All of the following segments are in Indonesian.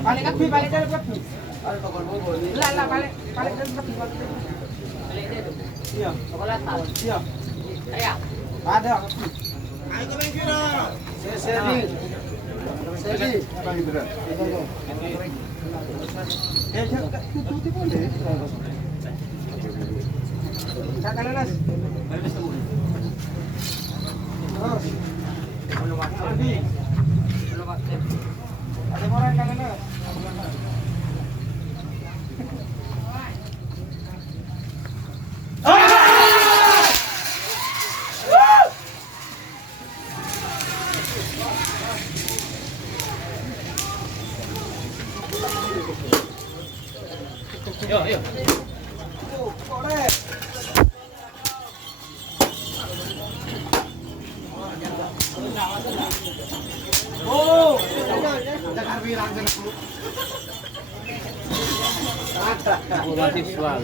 Balik ke balik dari ke. Lah balik balik dari ke. Balik dia tu. Iya. Sekolah tahu. Iya. Ayah. Ada. Ayo ke bengkel dah. Sedi. Sedi. Bagi berat. Tutup boleh. Kakak Lenas. Terus. Belum mati. Belum mati. Ada orang kan Lenas. Yo, yo. Oh, jangan bilang ke aku. Kurang seksual.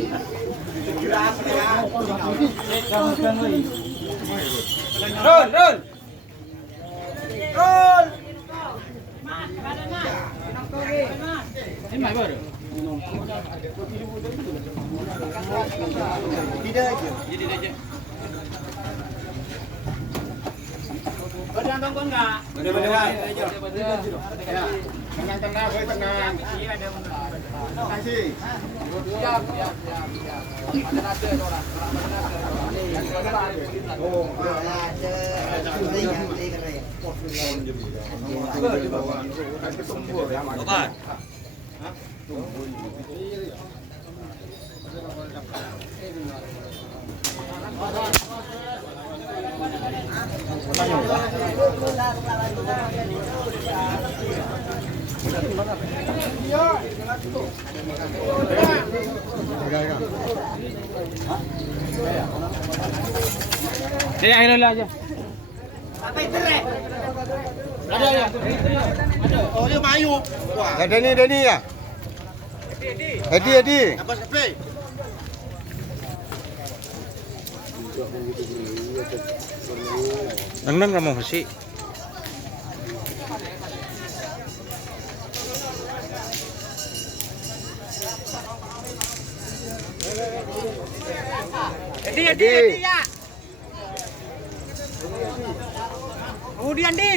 Run, run. Run. Ini mai baru. Tidak aja. Jadi aja. Berjantung pun enggak? Benar-benar. Ya. Tenang, boy, tenang. Iya, ada benar. Kasih. Siap, siap, siap, siap. Ada nasi orang. Oh, Obat. Jadi akhirnya lah aja. apa itu, Rek? Ada ya. Oh, dia mayu. Wah. Deni ya? Edi. Apa play? Nang kamu sih. Edi ya. Kemudian di.